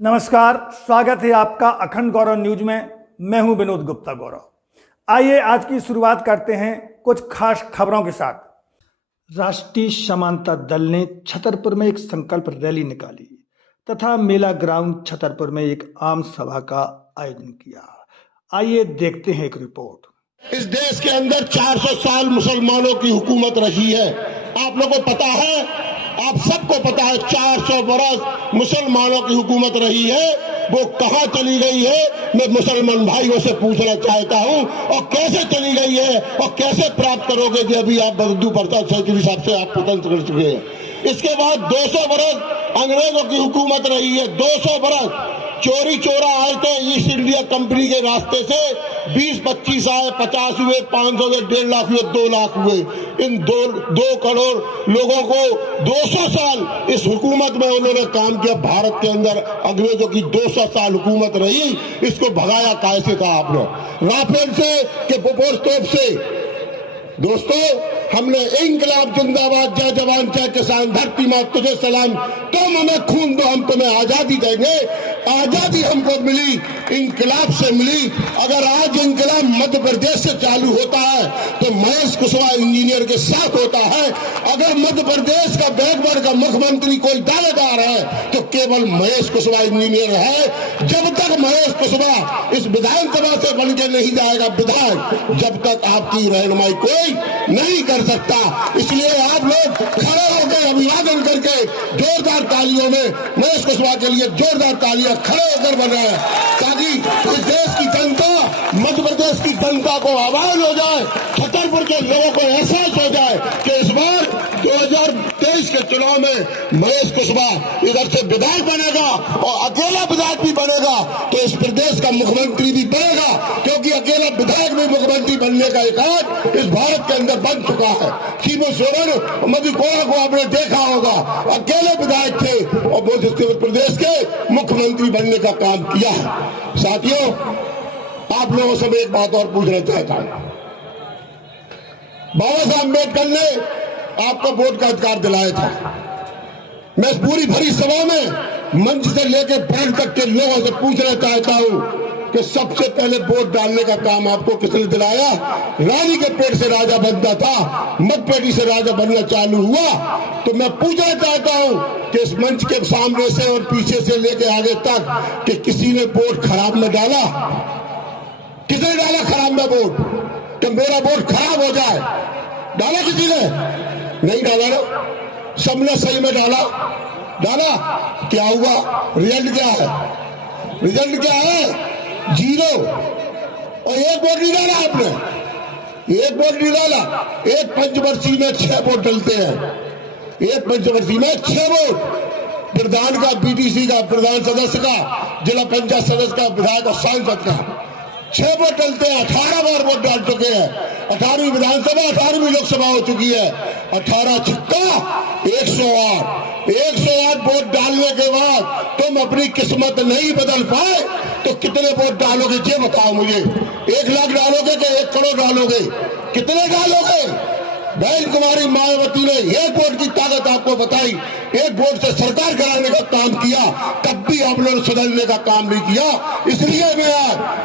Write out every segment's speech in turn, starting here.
नमस्कार, स्वागत है आपका अखंड गौरव न्यूज में। मैं हूं विनोद गुप्ता गौरव। आइए आज की शुरुआत करते हैं कुछ खास खबरों के साथ। राष्ट्रीय समानता दल ने छतरपुर में एक संकल्प रैली निकाली तथा मेला ग्राउंड छतरपुर में एक आम सभा का आयोजन किया। आइए देखते हैं एक रिपोर्ट। इस देश के अंदर 400 साल मुसलमानों की हुकूमत रही है। आप लोगों को पता है, आप सबको पता है, 400 बरस मुसलमानों की हुकूमत रही है। वो कहां चली गई है, मैं मुसलमान भाइयों से पूछना चाहता हूं। और कैसे चली गई है और कैसे प्राप्त करोगे जो अभी आप बद्दू प्रताप चौधरी साहब से आप स्वतंत्र कर चुके हैं। इसके बाद 200 बरस अंग्रेजों की हुकूमत रही है। 200 बरस चोरी चोरा आए थे ईस्ट इंडिया कंपनी के रास्ते से। 20-25 आए, 50 हुए, 500 हुए, 1.5 लाख हुए, 2 लाख हुए। इन 2 करोड़ लोगों को 200 साल इस हुकूमत में उन्होंने काम किया। भारत के अंदर अंग्रेजों की 200 साल हुकूमत रही। इसको भगाया कैसे था आपने? राफेल से कि बोफोर्स तोप से? दोस्तों, हमने इंकलाब जिंदाबाद, जय जवान जय किसान, धरती मां तुझे सलाम, तुम हमें खून दो हम तुम्हें आजादी देंगे। आजादी हमको मिली, इंकलाब से मिली। अगर आज इंकलाब मध्य प्रदेश से चालू होता है तो महेश कुशवाहा इंजीनियर के साथ होता है। अगर मध्य प्रदेश का बैकवर्ड का मुख्यमंत्री कोई दावेदार है तो केवल महेश कुशवाहा इंजीनियर है। जब तक महेश कुशवाहा इस विधानसभा से बन के नहीं जाएगा विधायक, जब तक आपकी रहनुमाई कोई नहीं कर सकता। इसलिए आप लोग खड़े होकर अभिवादन करके जोरदार तालियों में महेश कुशवाहा के लिए जोरदार तालियां खड़े होकर बनाए, ताकि इस देश की जनता, मध्य प्रदेश की जनता को आवाज हो जाए, छतरपुर के लोगों को एहसास हो जाए कि इस बार 2023 के चुनाव में महेश कुशवाहा इधर से विधायक बनेगा और अकेला विधायक भी बनेगा तो इस प्रदेश का मुख्यमंत्री भी बनेगा। क्योंकि अकेला विधायक भी मुख्यमंत्री बनने का रिकॉर्ड इस भारत के अंदर बन चुका है। शिबू सोरेन और मधु कोड़ा को आपने देखा होगा, अकेले विधायक थे और वो उत्तर प्रदेश के मुख्यमंत्री बनने का काम किया है। साथियों, आप लोगों से मैं एक बात और पूछना चाहता हूं। बाबा साहब अम्बेडकर ने आपको वोट का अधिकार दिलाया था। मैं पूरी भरी सभा में मंच से लेकर बैठ तक के लोगों से पूछना चाहता हूं कि सबसे पहले वोट डालने का काम आपको किसने दिलाया? रानी के पेट से राजा बनता था, मतपेटी से राजा बनना चालू हुआ। तो मैं पूछना चाहता हूं कि इस मंच के सामने से और पीछे से लेकर आगे तक कि किसी ने वोट खराब में डाला? किसने डाला खराब में वोट? कि मेरा वोट खराब हो जाए, डाला किसी ने? नहीं डाला ना, सबने सही में डाला। क्या हुआ? रिजल्ट क्या है? रिजल्ट क्या है? 0। और एक वोट नहीं डाला आपने, एक वोट नहीं डाला। एक पंचवर्षीय में 6 वोट डलते हैं। एक पंचवर्षीय में 6 वोट, प्रधान का, बीटीसी का, प्रधान सदस्य का, जिला पंचायत सदस्य का, विधायक और सांसद का 6 वोट डलते हैं। 18 बार वोट डाल चुके हैं। 18वीं विधानसभा, 18वीं लोकसभा हो चुकी है। 18 छक्का 108। 108 वोट डालने के बाद तुम अपनी किस्मत नहीं बदल पाए तो कितने वोट डालोगे ये बताओ मुझे। 1 लाख डालोगे कि 1 करोड़ डालोगे? कितने डालोगे? बहन कुमारी मायावती ने 1 वोट की ताकत आपको बताई, 1 वोट से सरकार कराने का काम किया, तब भी आप लोगों ने सुधरने का काम नहीं किया। इसलिए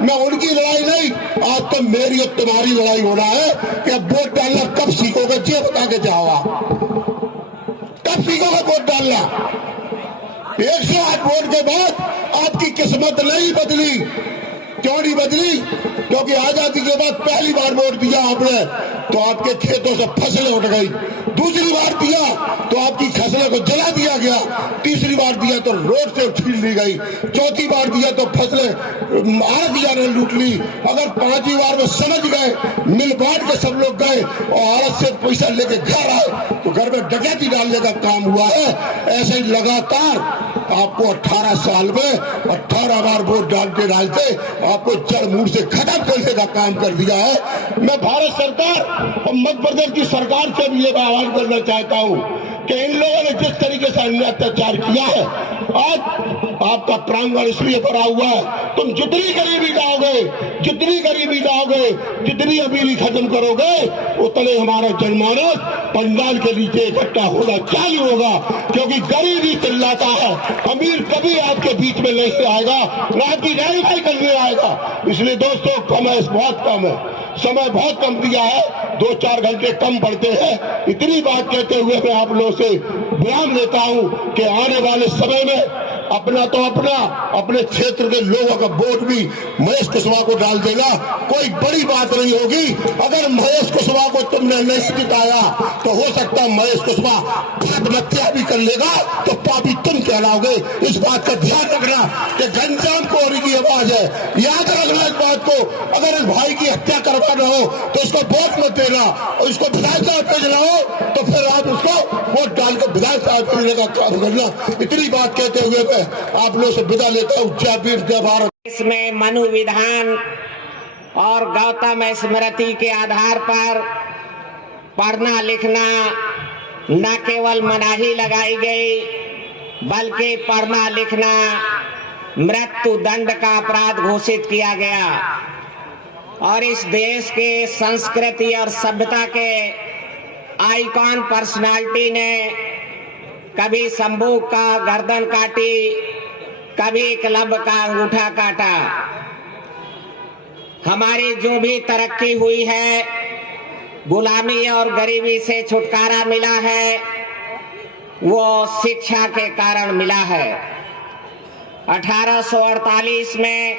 मैं उनकी लड़ाई नहीं, आज तो मेरी और तुम्हारी लड़ाई हो रहा है कि अब वोट डालना कब सीखोगे ये बता के जाओ। आप कब सीखोगे वोट डालना? 108 वोट के बाद आपकी किस्मत नहीं बदली। क्यों नहीं बदली? क्योंकि आजादी के बाद पहली बार वोट दिया आपने तो आपके खेतों से फसलें उठ गई। दूसरी बार दिया तो आपकी फसलों को जला दिया गया। तीसरी बार दिया तो रोड से छीन ली गई। चौथी बार दिया तो फसलें आड़तिया ने लूट ली। अगर 5वीं बार में समझ गए, मिल बांट के सब लोग गए और आड़त से पैसा लेके घर आए तो घर में डकैती डालने का काम हुआ है। ऐसे ही लगातार आपको 18 साल में 18 बार वोट डालते आपको जड़ मूड से खत्म करने का काम कर दिया है। मैं भारत सरकार और मध्य प्रदेश की सरकार से भी ये आह्वान करना चाहता हूं कि इन लोगों ने जिस तरीके से अन्य अत्याचार किया है, आज आपका प्रांगण इसलिए भरा हुआ है। तुम जितनी गरीबी लाओगे, जितनी गरीबी लाओगे, जितनी अमीरी खत्म करोगे, उतने हमारा जनमानस पंडाल के नीचे इकट्ठा होना चालू होगा, क्योंकि गरीब ही चिल्लाता है, अमीर कभी आपके बीच में नहीं आएगा, ना आपकी रहनुमाई करने आएगा। इसलिए दोस्तों समय बहुत कम है, समय बहुत कम दिया है, 2-4 घंटे कम पड़ते हैं। इतनी बात कहते हुए मैं आप लोगों से विराम लेता हूं कि आने वाले समय में अपने क्षेत्र के लोगों का वोट भी महेश कुशवाहा को डाल देना, कोई बड़ी बात नहीं होगी। अगर महेश कुशवाहा को तुमने नहीं जिताया तो हो सकता है महेश कुशवाहा आत्महत्या भी कर लेगा, तो पापी तुम कहलाओगे। इस बात का ध्यान रखना कि घनश्याम कोहरी की आवाज है, याद रखना इस बात को। अगर इस भाई की हत्या करवाना हो तो उसको वोट मत देना, और उसको विधायक साहब भेजना हो तो फिर आप उसको वोट डालकर विधायक साहब भेजने का काम करना। इतनी बात कहते हुए आप लोग से विदा लेता हूँ। जय भीम जय भारत। इसमें मनु विधान और गौतम स्मृति के आधार पर पढ़ना लिखना न केवल मनाही लगाई गई, बल्कि पढ़ना लिखना मृत्यु दंड का अपराध घोषित किया गया। और इस देश के संस्कृति और सभ्यता के आइकॉन पर्सनालिटी ने कभी शंभू का गर्दन काटी, कभी एकलव्य का अंगूठा काटा। हमारी जो भी तरक्की हुई है, गुलामी और गरीबी से छुटकारा मिला है, वो शिक्षा के कारण मिला है। 1848 में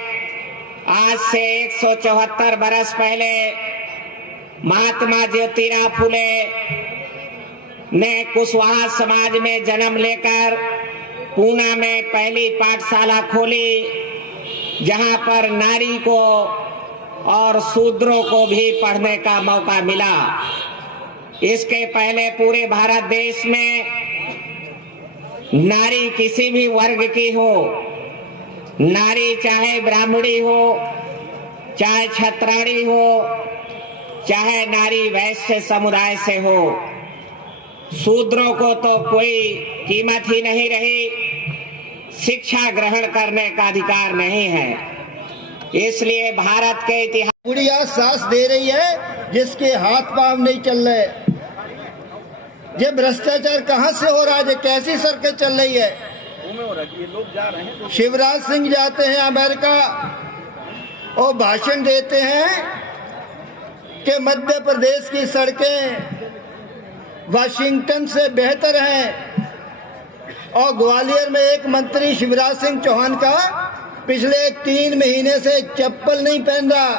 आज से 174 बरस पहले महात्मा ज्योतिराव फुले ने कुशवाहा समाज में जन्म लेकर पूना में पहली पाठशाला खोली, जहां पर नारी को और शूद्रों को भी पढ़ने का मौका मिला। इसके पहले पूरे भारत देश में नारी किसी भी वर्ग की हो, नारी चाहे ब्राह्मणी हो, चाहे क्षत्राणी हो, चाहे नारी वैश्य समुदाय से हो, शूद्रों को तो कोई कीमत ही नहीं रही, शिक्षा ग्रहण करने का अधिकार नहीं है। इसलिए भारत के इतिहास गुड़िया सांस दे रही है जिसके हाथ पांव नहीं चल रहे। ये भ्रष्टाचार कहां से हो रहा है? कैसी सरकार चल रही है? शिवराज सिंह जाते हैं अमेरिका और भाषण देते हैं कि मध्य प्रदेश की सड़कें वाशिंगटन से बेहतर हैं, और ग्वालियर में एक मंत्री शिवराज सिंह चौहान का पिछले 3 महीने से चप्पल नहीं पहन रहा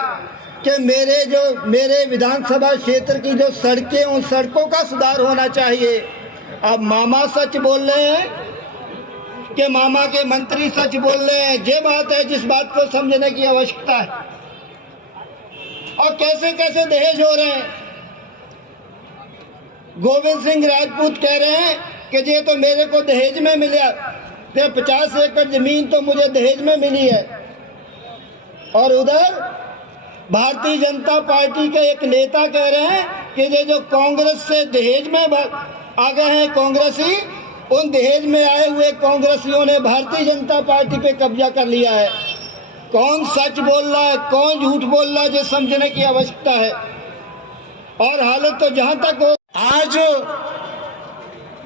कि मेरे विधानसभा क्षेत्र की जो सड़कें, उन सड़कों का सुधार होना चाहिए। अब मामा सच बोल रहे हैं कि मामा के मंत्री सच बोल रहे हैं। ये बात है जिस बात को समझने की आवश्यकता है। और कैसे कैसे दहेज हो रहे हैं। गोविंद सिंह राजपूत कह रहे हैं कि ये तो मेरे को दहेज में मिला, 50 एकड़ जमीन तो मुझे दहेज में मिली है। और उधर भारतीय जनता पार्टी के एक नेता कह रहे हैं कि ये जो कांग्रेस से दहेज में आ गए हैं कांग्रेसी, उन दहेज में आए हुए कांग्रेसियों ने भारतीय जनता पार्टी पे कब्जा कर लिया है। कौन सच बोल रहा है, कौन झूठ बोल रहा है, ये समझने की आवश्यकता है। और हालत तो जहां तक हो, आज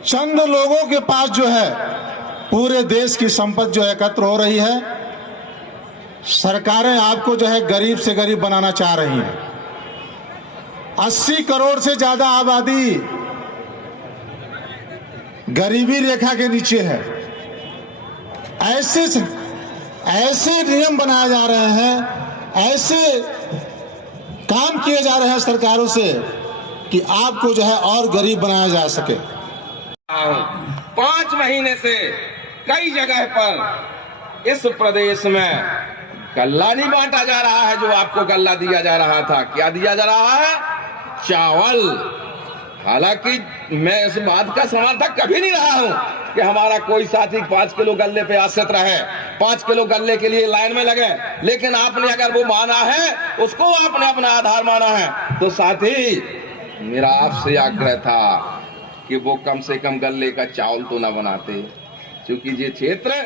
चंद लोगों के पास जो है पूरे देश की संपत्ति जो एकत्र हो रही है। सरकारें आपको जो है गरीब से गरीब बनाना चाह रही हैं। 80 करोड़ से ज्यादा आबादी गरीबी रेखा के नीचे है। ऐसे नियम बनाए जा रहे हैं, ऐसे काम किए जा रहे हैं सरकारों से कि आपको जो है और गरीब बनाया जा सके। 5 महीने से कई जगह पर इस प्रदेश में गल्ला नहीं बांटा जा रहा है जो आपको गल्ला दिया जा रहा था। क्या दिया जा रहा है? चावल। हालांकि मैं इस बात का समर्थक कभी नहीं रहा हूं कि हमारा कोई साथी 5 किलो गल्ले पे आश्रित रहे, 5 किलो गल्ले के लिए लाइन में लगे। लेकिन आपने अगर वो माना है, उसको आपने अपना आधार माना है, तो साथी मेरा आपसे आग्रह था कि वो कम से कम गल्ले का चावल तो ना बनाते, क्योंकि ये क्षेत्र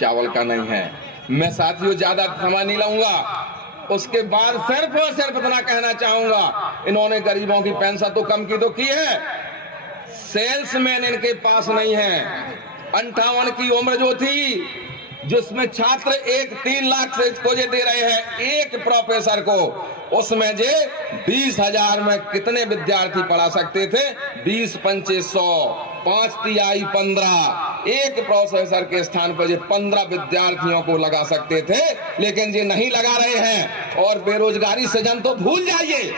चावल का नहीं है। मैं साथियों ज्यादा समय नहीं लूंगा। उसके बाद सिर्फ और सिर्फ इतना कहना चाहूंगा, इन्होंने गरीबों की पेंशन तो कम की तो की है, सेल्समैन इनके पास नहीं है। 58 की उम्र जो थी, जिसमें छात्र 3 लाख से को जे दे रहे हैं एक प्रोफेसर को, उसमें जे 20,000 में कितने विद्यार्थी पढ़ा सकते थे? 20 पंचे 100, 5 तिहाई 15, एक प्रोफेसर के स्थान पर जे 15 विद्यार्थियों को लगा सकते थे, लेकिन ये नहीं लगा रहे हैं। और बेरोजगारी सृजन तो भूल जाइए,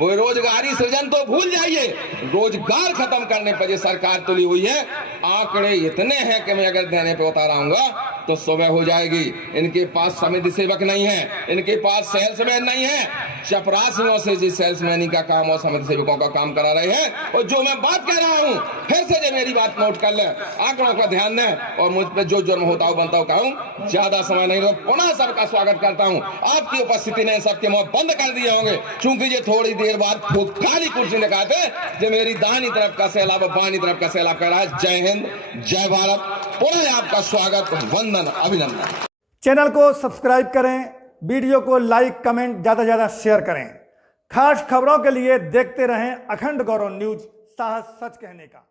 बेरोजगारी सृजन तो भूल जाइए, रोजगार खत्म करने पर ये सरकार तुली हुई है। आंकड़े इतने हैं कि मैं अगर देने पे उतार आऊंगा तो सुबह हो जाएगी। इनके पास समिति सेवक नहीं है, इनके पास सेल्समैन नहीं है, चपरासियों से जी सेल्समैनी का काम और समिति सेवकों का काम करा रहे हैं। और जो मैं बात कह रहा हूं, फिर से जो मेरी बात नोट कर ले, आंकड़ों का ध्यान दें और मुझ पर जो जुर्म होता हो बनता हो कहूं। ज्यादा समय नहीं तो पुनः सबका स्वागत करता हूं। आपकी उपस्थिति ने सबके मुंह बंद कर दिए होंगे, क्योंकि ये थोड़ी देर बाद खाली कुर्सी दिखाते जो मेरी दाहिनी तरफ का सैलाब बाईं तरफ का सैलाब कर रहा है। जय हिंद, जय भारत। पुनः आपका स्वागत, वंदन, अभिनंदन। चैनल को सब्सक्राइब करें, वीडियो को लाइक कमेंट ज़्यादा से ज़्यादा शेयर करें। खास खबरों के लिए देखते रहें अखंड गौरव न्यूज, साहस सच कहने का।